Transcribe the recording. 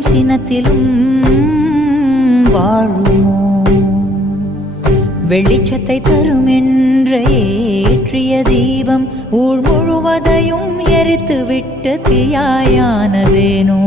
சினத்திலும் சினத்திலும் வாழுமோ? வெளிச்சத்தை தரும் என்ற ஏற்றிய தீபம் ஊர் முழுவதையும் எரித்து விட்டு தீயாயானதேனோ?